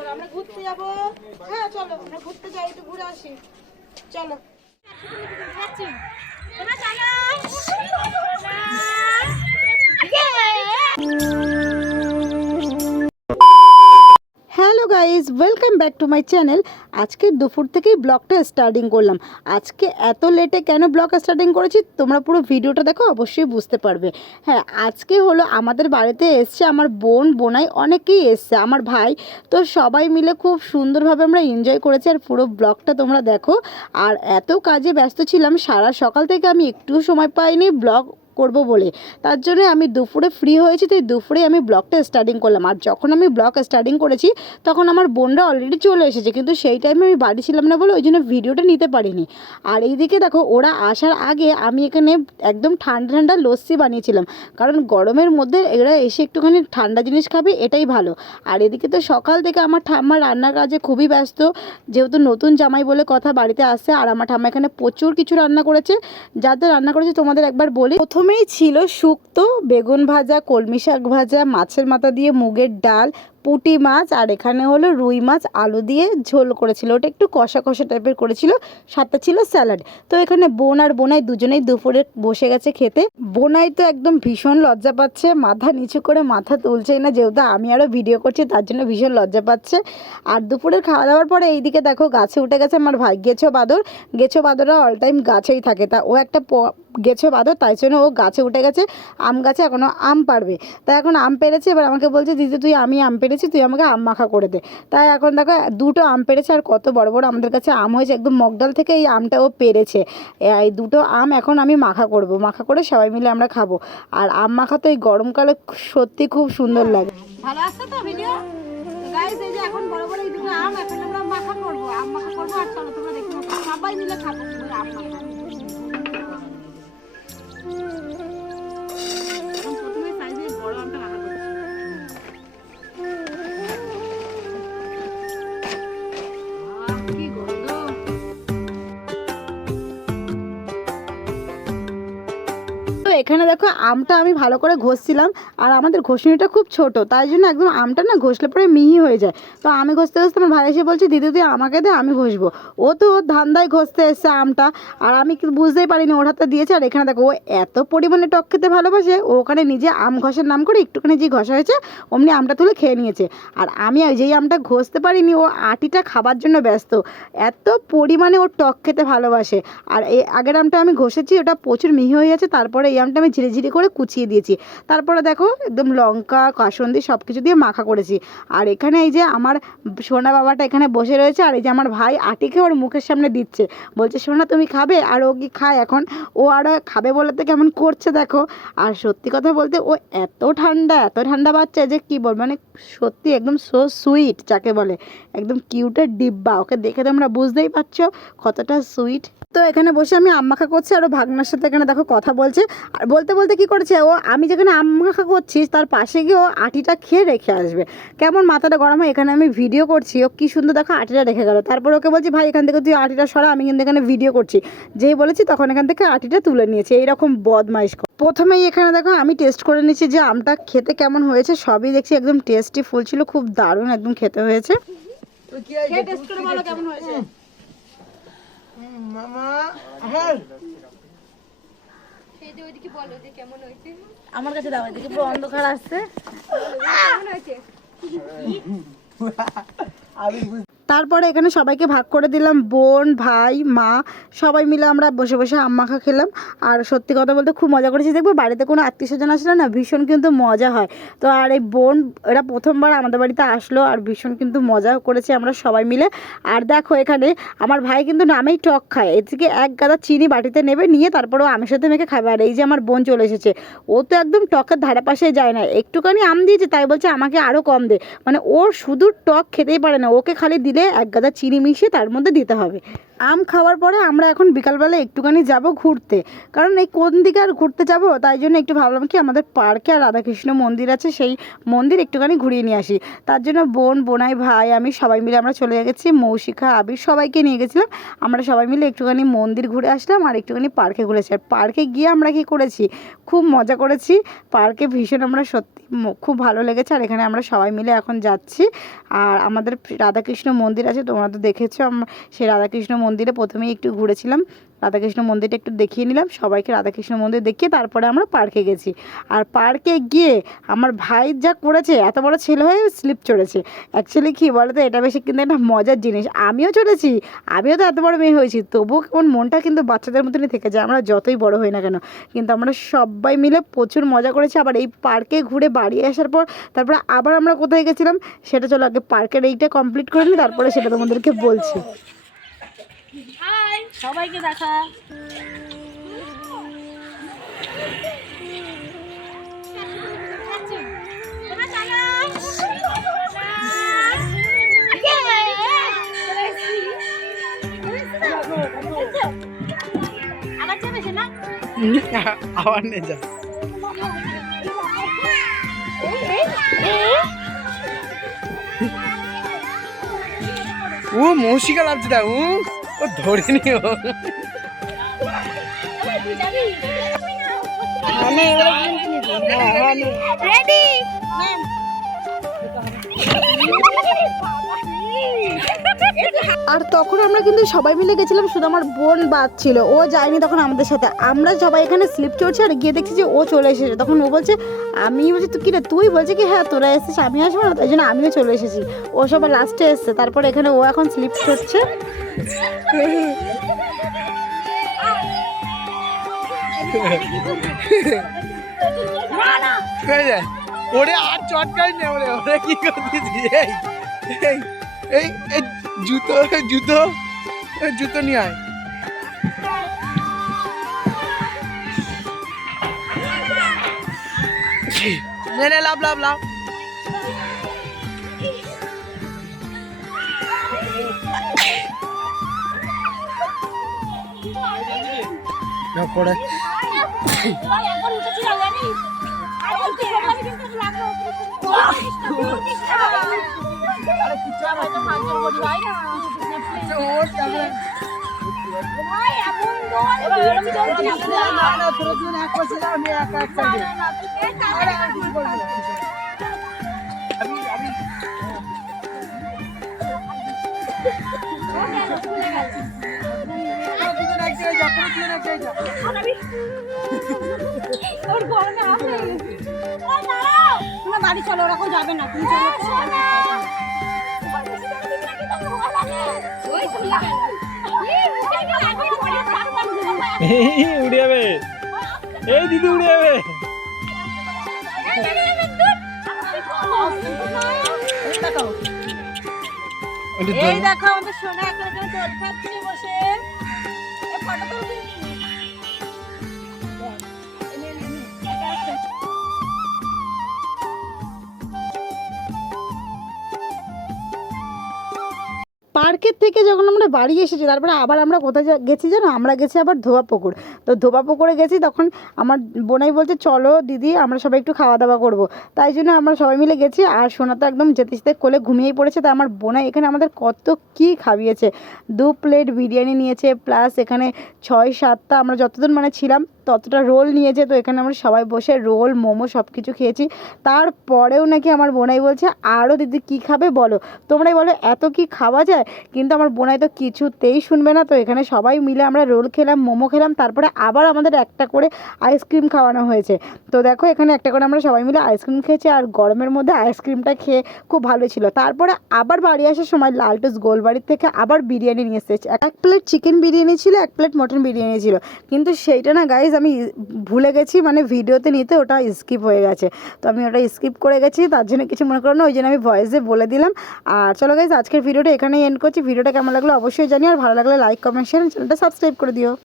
চলো আমরা ঘুরতে যাবো। হ্যাঁ চলো আমরা ঘুরতে যাই, একটু ঘুরে আসি। চলো hello guys, welcome back to my channel. আজকে দুপুর থেকেই ব্লগটা স্টার্টিং করলাম। আজকে এত লেটে কেন ব্লগ স্টার্টিং করেছি তোমরা পুরো ভিডিওটা দেখো, অবশ্যই বুঝতে পারবে। হ্যাঁ, আজকে হলো আমাদের বাড়িতে এসছে আমার বোন, বোনাই অনেকেই এসছে, আমার ভাই। তো সবাই মিলে খুব সুন্দরভাবে আমরা এনজয় করেছি। আর পুরো ব্লগটা তোমরা দেখো। আর এত কাজে ব্যস্ত ছিলাম, সারা সকাল থেকে আমি একটুও সময় পাইনি ব্লগ করব বলে। তার জন্য আমি দুপুরে ফ্রি হয়েছি, তো দুপুরে আমি ব্লগটা স্টার্টিং করলাম। আর যখন আমি ব্লগ স্টার্টিং করেছি তখন আমার বোনরা অলরেডি চলে এসেছে, কিন্তু সেই টাইমে আমি বাড়ি ছিলাম না বলে ওই জন্য ভিডিওটা নিতে পারিনি। আর এইদিকে দেখো, ওরা আসার আগে আমি এখানে একদম ঠান্ডা ঠান্ডা লস্যি বানিয়েছিলাম, কারণ গরমের মধ্যে এরা এসে একটুখানি ঠান্ডা জিনিস খাবে, এটাই ভালো। আর এদিকে তো সকাল থেকে আমার ঠাম্মা রান্নার কাজে খুবই ব্যস্ত, যেহেতু নতুন জামাই বলে কথা বাড়িতে আসছে। আর আমার ঠাম্মা এখানে প্রচুর কিছু রান্না করেছে। যাদের রান্না করেছে তোমাদের একবার বলি। প্রথমেই ছিল শুক্তো, বেগুন ভাজা, কলমি শাক ভাজা, মাছের মাথা দিয়ে মুগের ডাল, পুঁটি মাছ, আর এখানে হলো রুই মাছ আলু দিয়ে ঝোল করেছিল, ওটা একটু কষা কষা টাইপের করেছিল। সাথে ছিল স্যালাড। তো এখানে বোন আর বোনাই দুজনেই দুপুরে বসে গেছে খেতে। বোনাই তো একদম ভীষণ লজ্জা পাচ্ছে, মাথা নিচু করে মাথা তুলছেই না, যেহেতু আমি আরও ভিডিও করছি তার জন্য ভীষণ লজ্জা পাচ্ছে। আর দুপুরের খাওয়া দাওয়ার পরে এইদিকে দেখো গাছে উঠে গেছে আমার ভাই গেছো বাদর। গেছো বাদররা অল টাইম গাছেই থাকে, তা ও একটা গেছো বাদর, তাই জন্য ও গাছে উঠে গেছে। আম গাছে এখনও আম পারবে, তাই এখন আম পেরেছে। এবার আমাকে বলছে দিদি তুই, আমি আম পেরেছি, তুই আমাকে আম মাখা করে দে। তাই এখন দেখো দুটো আম পেরেছে, আর কত বড় বড় আমাদের কাছে আম হয়েছে, একদম মগডাল থেকে এই আমটা ও পেরেছে। এই দুটো আম এখন আমি মাখা করব, মাখা করে সবাই মিলে আমরা খাবো। আর আম মাখা তো এই গরমকালে সত্যি খুব সুন্দর লাগে। ভালো আসছে তো ভিডিও গাইস। এই যে এখন বড় বড় এই দুটো আম এখন আমরা মাখা করব, আম মাখা করব। আর চলো তোমরা দেখো, সবাই মিলে খাবো আম মাখা। প্রথমে সাইজের বড় আমটা মাখা করছি। এখানে দেখো আমটা আমি ভালো করে ঘষছিলাম, আর আমাদের ঘষণিটা খুব ছোট, তাই জন্য একদম আমটা না ঘষলে পরে মিহি হয়ে যায়। তো আমি ঘষতে ঘষতে আমার ভাই এসে বলছে দিদি তুই আমাকে দে, আমি ঘষবো। ও তো ওর ধান্দায় ঘষতে এসছে আমটা, আর আমি বুঝতেই পারিনি ওর হাতে দিয়েছে। আর এখানে দেখো ও এত পরিমাণে টক খেতে ভালোবাসে, ও ওখানে নিজে আম ঘষার নাম করে একটুখানি যে ঘষা হয়েছে অমনি আমটা তুলে খেয়ে নিয়েছে। আর আমি যেই আমটা ঘষতে পারিনি, ও আটিটা খাবার জন্য ব্যস্ত, এত পরিমাণে ও টক খেতে ভালোবাসে। আর এই আগের আমটা আমি ঘষেছি, ওটা প্রচুর মিহি হয়ে গেছে, তারপরে এই আমটা আমি ঝিরে ঝিরে করে কুচিয়ে দিয়েছি। তারপরে দেখো একদম লঙ্কা কাসুন্দি সব কিছু দিয়ে মাখা করেছি। আর এখানে এই যে আমার সোনা বাবাটা এখানে বসে রয়েছে, আর এই যে আমার ভাই আটিকে ওর মুখের সামনে দিচ্ছে, বলছে সোনা তুমি খাবে। আর ও কি খায় এখন, ও আরও খাবে বলে তো কেমন করছে দেখো। আর সত্যি কথা বলতে ও এত ঠান্ডা বাচ্চা যে কি বল, মানে সত্যি একদম সো সুইট যাকে বলে, একদম কিউটের ডিব্বা। ওকে দেখে তোমরা বুঝতেই পারছো কতটা সুইট। তো এখানে বসে আমি আম মাখা করছি, আর ও ভাগনার সাথে এখানে দেখো কথা বলছে। আর বলতে বলতে কী করেছে ও, আমি যেখানে আম মাখা করছি তার পাশে গিয়ে ও আটিটা খেয়ে রেখে আসবে। কেমন মাথাটা গরম হয়, এখানে আমি ভিডিও করছি, ও কী সুন্দর দেখো আটিটা রেখে গেল। তারপর ওকে বলছি ভাই এখান থেকে তুই আটিটা সরা, আমি কিন্তু এখানে ভিডিও করছি। যেই বলেছি তখন এখান থেকে আটিটা তুলে নিয়েছে, এইরকম বদমাইশ। প্রথমেই এখানে দেখো আমি টেস্ট করে নিচ্ছি যে আমটা খেতে কেমন হয়েছে। সবই দেখছি একদম টেস্টি ফুল ছিল, খুব দারুণ একদম খেতে হয়েছে। টেস্ট করে বলো কেমন হয়েছে মামা। হ্যাঁ আমার কাছে দাও, এদিকে পুরো অন্ধকার আসছে। তারপরে এখানে সবাইকে ভাগ করে দিলাম, বোন ভাই মা সবাই মিলে আমরা বসে বসে আম মাখা খেলাম। আর সত্যি কথা বলতে খুব মজা করেছি। দেখবো বাড়িতে কোনো আত্মীয় স্বজন আসলে না ভীষণ কিন্তু মজা হয়। তো আর এই বোন এরা প্রথমবার আমাদের বাড়িতে আসলো, আর ভীষণ কিন্তু মজা করেছি আমরা সবাই মিলে। আর দেখো এখানে আমার ভাই কিন্তু নামেই টক খায়, এর থেকে এক গাদা চিনি বাটিতে নেবে, নিয়ে তারপরেও আমের সাথে মেখে খাবে। আর এই যে আমার বোন চলে এসেছে, ও তো একদম টকের ধারে পাশে যায় না, একটুখানি আম দিয়েছে তাই বলছে আমাকে আরও কম দে, মানে ওর শুধু টক খেতেই পারে না, ওকে খালি দিলে এক গাদা চিনি মিশিয়ে তার মধ্যে দিতে হবে। আম খাওয়ার পরে আমরা এখন বিকালবেলা একটুখানি যাব ঘুরতে, কারণ এই কোন দিকে আর ঘুরতে যাব, তাই জন্য একটু ভাবলাম কি আমাদের পার্কে আর রাধাকৃষ্ণ মন্দির আছে, সেই মন্দির একটুখানি ঘুরিয়ে নিয়ে আসি। তার জন্য বোনাই, ভাই, আমি সবাই মিলে আমরা চলে গেছি, মৌশিকা, আবির সবাইকে নিয়ে গেছিলাম। আমরা সবাই মিলে একটুখানি মন্দির ঘুরে আসলাম আর একটুখানি পার্কে ঘুরেছি। আর পার্কে গিয়ে আমরা কী করেছি, খুব মজা করেছি পার্কে, ভীষণ আমরা সত্যি খুব ভালো লেগেছে। আর এখানে আমরা সবাই মিলে এখন যাচ্ছি। আর আমাদের রাধাকৃষ্ণ মন্দির আছে, তোমরা তো দেখেছো, সেই রাধাকৃষ্ণ মন্দিরে প্রথমেই একটু ঘুরেছিলাম, রাধাকৃষ্ণ মন্দিরটা একটু দেখিয়ে নিলাম সবাইকে, রাধাকৃষ্ণ মন্দির দেখিয়ে তারপরে আমরা পার্কে গেছি। আর পার্কে গিয়ে আমার ভাই যা করেছে, এত বড় ছেলে হয়ে স্লিপ চড়েছে। অ্যাকচুয়ালি কী বলো তো, এটা বেশি কিন্তু একটা মজার জিনিস। আমিও চড়েছি, আমিও তো এত বড় মেয়ে হয়েছি, তবুও কেমন মনটা কিন্তু বাচ্চাদের মতনই থেকে যায়, আমরা যতই বড় হই না কেন। কিন্তু আমরা সবাই মিলে প্রচুর মজা করেছি। আবার এই পার্কে ঘুরে বাড়ি আসার পর তারপরে আবার আমরা কোথায় গেছিলাম সেটা চলো আগে পার্কের এইটা কমপ্লিট করে নিই, তারপরে সেটা তোমাদেরকে বলছি। সবাইকে দেখা। আবার নে যা। ও মৌসিকা লাগছে দা, ও ধরে নিও। রেডি আর তখন আমরা কিন্তু সবাই মিলে গেছিলাম, শুধু আমার বোন বাদ ছিল, ও যায়নি তখন আমাদের সাথে। আমরা সবাই এখানে স্লিপ চড়ছি আর গিয়ে দেখছি যে ও চলে এসেছে। তখন ও বলছে, আমি বলছি তুই কিরে, তুই বলছে কি হ্যাঁ তোরা এসেছিস, আমি আসবো না, তাই জন্য আমিও চলে এসেছি। ও সবাই লাস্টে এসছে, তারপর এখানে ও এখন স্লিপ চড়ছে। ওরে আর চটকাই নে, ওরে ওরে কি করতেছি, এই এই জুতো জুতো জুতো নিয়ে আয়। নে নে লাভ লাভ লাভ। না পড়ে বাড়ি চলো, ওরকম যাবে না, তুমি উড়ে যাবে, এই দিদি উড়ে যাবে। এই দেখো আমাদের সোনা একটা জল খাচ্ছে বসে, ফটো তুলবি। পার্কের থেকে যখন আমরা বাড়ি এসেছি, তারপরে আবার আমরা কোথায় গেছি জানো, আমরা গেছি আবার ধোবা পুকুর। তো ধোবা পুকুরে গেছি, তখন আমার বোনাই বলছে চলো দিদি আমরা সবাই একটু খাওয়া দাওয়া করবো, তাই জন্য আমরা সবাই মিলে গেছি। আর সোনা তো একদম যেতে যেতে কোলে ঘুমিয়েই পড়েছে। তাই আমার বোনাই এখানে আমাদের কত কী খাইয়েছে, 2 প্লেট বিরিয়ানি নিয়েছে, প্লাস এখানে 6-7টা, আমরা যতদিন মানে ছিলাম ততটা রোল নিয়েছে। তো এখানে আমরা সবাই বসে রোল, মোমো সব কিছু খেয়েছি। তারপরেও নাকি আমার বোনাই বলছে আরও দিদি কী খাবে বলো, তোমরাই বলো এত কি খাওয়া যায়। কিন্তু আমার বোনাই তো কিছুতেই শুনবে না। তো এখানে সবাই মিলে আমরা রোল খেলাম, মোমো খেলাম, তারপরে আবার আমাদের একটা করে আইসক্রিম খাওয়ানো হয়েছে। তো দেখো এখানে একটা করে আমরা সবাই মিলে আইসক্রিম খেয়েছি, আর গরমের মধ্যে আইসক্রিমটা খেয়ে খুব ভালো ছিল। তারপরে আবার বাড়ি আসার সময় লালটুস গোলবাড়ির থেকে আবার বিরিয়ানি নিয়ে এসেছে। 1 প্লেট চিকেন বিরিয়ানি ছিল, 1 প্লেট মটন বিরিয়ানি ছিল, কিন্তু সেইটা না গাইজ আমি ভুলে গেছি, মানে ভিডিওতে নিতে ওটা স্কিপ হয়ে গেছে। তো আমি ওটা স্কিপ করে গেছি, তার জন্য কিছু মনে করো না, ওই জন্য আমি ভয়েসে বলে দিলাম। আর চলো গাইজ আজকের ভিডিওটা এখানেই এন্ড করছি। ভিডিওটা কেমন লাগলো অবশ্যই জানি, আর ভালো লাগলে লাইক, কমেন্ট, শেয়ার, চ্যানেলটা সাবস্ক্রাইব করে দিও।